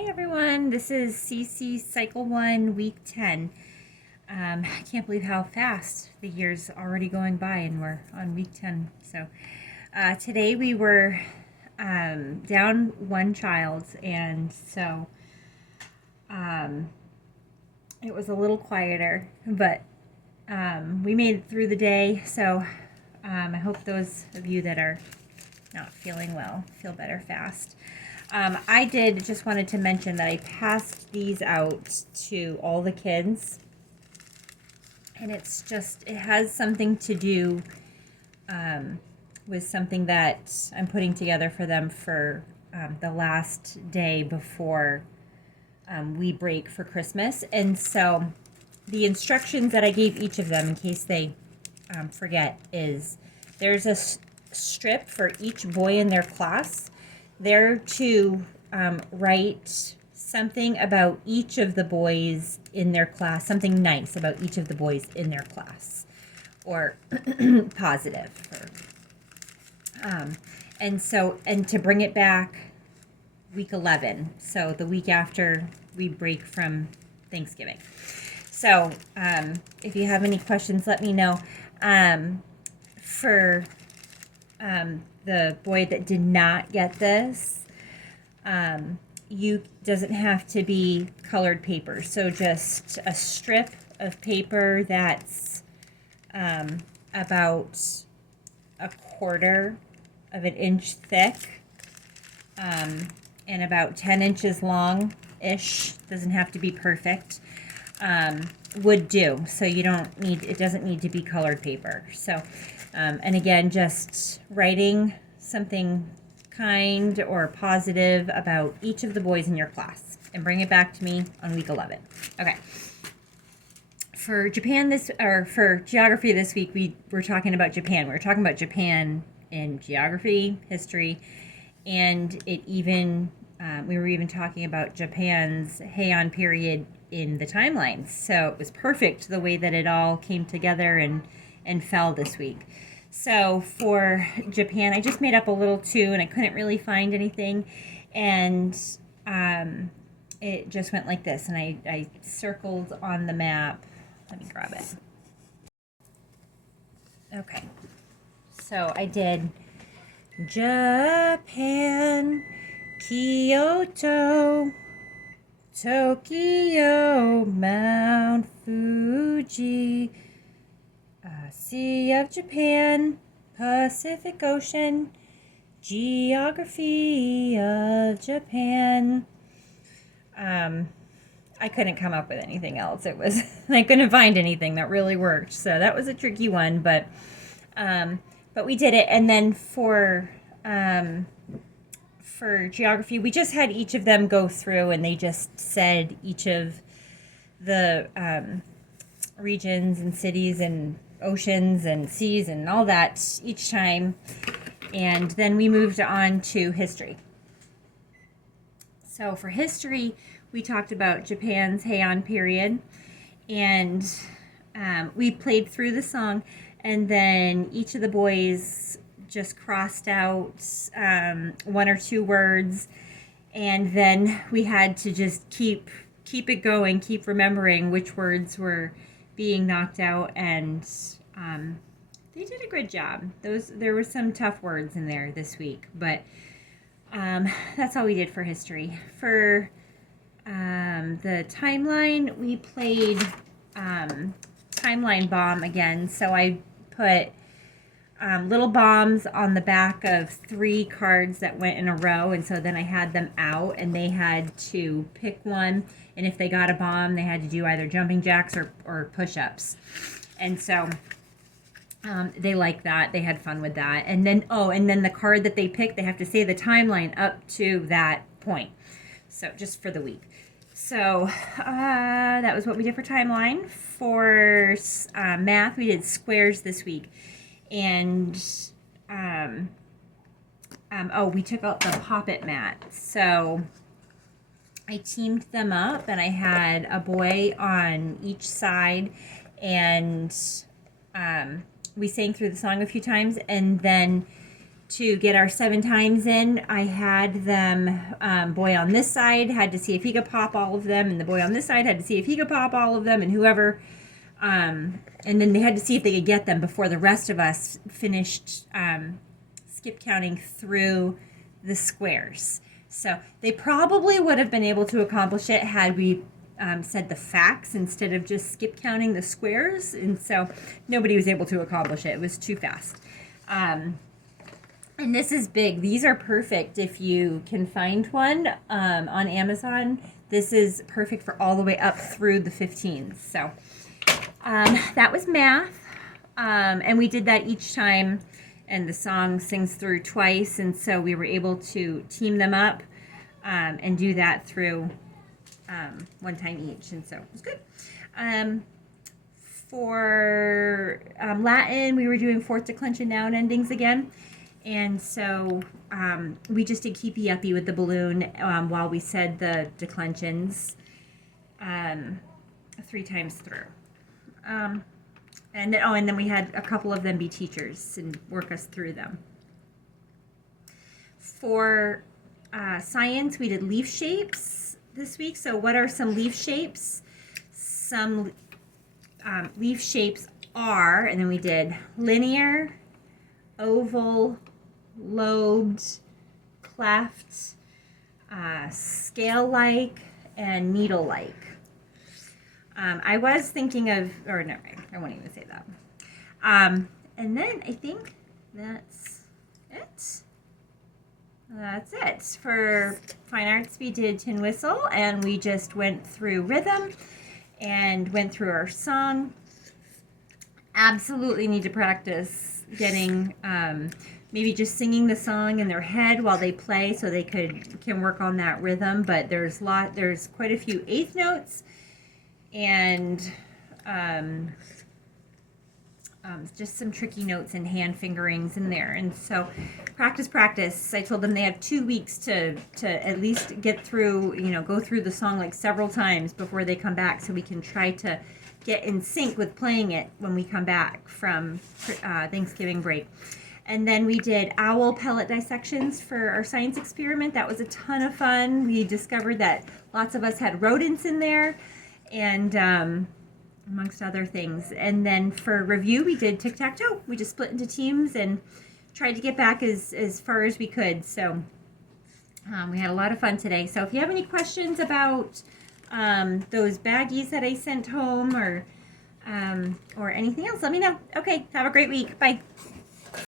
Hi everyone, this is CC Cycle 1 Week 10. I can't believe how fast the year's already going by and we're on Week 10. So today we were down one child, and so it was a little quieter, but we made it through the day. So I hope those of you that are not feeling well feel better fast. I just wanted to mention that I passed these out to all the kids, and it has something to do with something that I'm putting together for them for the last day before we break for Christmas. And so the instructions that I gave each of them, in case they forget, is there's a strip for each boy in their class. They're to write something about each of the boys in their class, something nice about each of the boys in their class, or positive. And to bring it back week 11, so the week after we break from Thanksgiving. So if you have any questions, let me know. For the boy that did not get this, you doesn't have to be colored paper. So just a strip of paper that's about a quarter of an inch thick and about 10 inches long-ish. Doesn't have to be perfect. Would do. So it doesn't need to be colored paper. So and again, just writing something kind or positive about each of the boys in your class, and bring it back to me on week 11. Okay. For geography this week, we were talking about Japan. We were talking about Japan in geography, history, and we were even talking about Japan's Heian period in the timelines. So it was perfect the way that it all came together and fell this week. So for Japan, I just made up a little tune. I couldn't really find anything, and it just went like this. And I circled on the map. Let me grab it. Okay. So I did Japan, Kyoto, Tokyo, Mount Fuji, Sea of Japan, Pacific Ocean, Geography of Japan. I couldn't come up with anything else. I couldn't find anything that really worked. So that was a tricky one, but we did it. And then for geography, we just had each of them go through, and they just said each of the regions and cities and oceans and seas and all that each time. And then we moved on to history. So for history, we talked about Japan's Heian period, and we played through the song, and then each of the boys just crossed out one or two words, and then we had to just keep it going, keep remembering which words were being knocked out, and they did a good job. There were some tough words in there this week, but that's all we did for history. For the timeline, we played Timeline Bomb again. So I put little bombs on the back of 3 cards that went in a row, and so then I had them out, and they had to pick one, and if they got a bomb, they had to do either jumping jacks or push-ups. And so they liked that. They had fun with that. And then the card that they picked, they have to say the timeline up to that point. So just for the week. So that was what we did for timeline. For math, we did squares this week. And we took out the Pop-It mat. So I teamed them up, and I had a boy on each side, and we sang through the song a few times, and then to get our 7 times in, I had them, boy on this side had to see if he could pop all of them, and the boy on this side had to see if he could pop all of them, and whoever, and then they had to see if they could get them before the rest of us finished skip counting through the squares. So they probably would have been able to accomplish it had we said the facts instead of just skip counting the squares, and so nobody was able to accomplish it. It was too fast. And this is big. These are perfect if you can find one on Amazon. This is perfect for all the way up through the 15s. So that was math. And we did that each time. And the song sings through twice. And so we were able to team them up and do that through one time each. And so it was good. For Latin, we were doing fourth declension noun endings again. And so we just did keepy uppy with the balloon while we said the declensions 3 times through. And then we had a couple of them be teachers and work us through them. For science, we did leaf shapes this week. So what are some leaf shapes? Some leaf shapes are, and then we did linear, oval, lobed, cleft, scale-like, and needle-like. I was thinking of, or no, I won't even say that. And then I think that's it. That's it. For fine arts, we did tin whistle, and we just went through rhythm and went through our song. Absolutely need to practice getting maybe just singing the song in their head while they play, so they can work on that rhythm. But there's quite a few eighth notes and just some tricky notes and hand fingerings in there. And so practice. I told them they have 2 weeks to at least get through, go through the song like several times before they come back, so we can try to get in sync with playing it when we come back from Thanksgiving break. And then we did owl pellet dissections for our science experiment. That was a ton of fun. We discovered that lots of us had rodents in there, and amongst other things. And then for review, we did tic-tac-toe. We just split into teams and tried to get back as far as we could. So we had a lot of fun today. So if you have any questions about those baggies that I sent home or anything else, let me know. Okay, have a great week. Bye.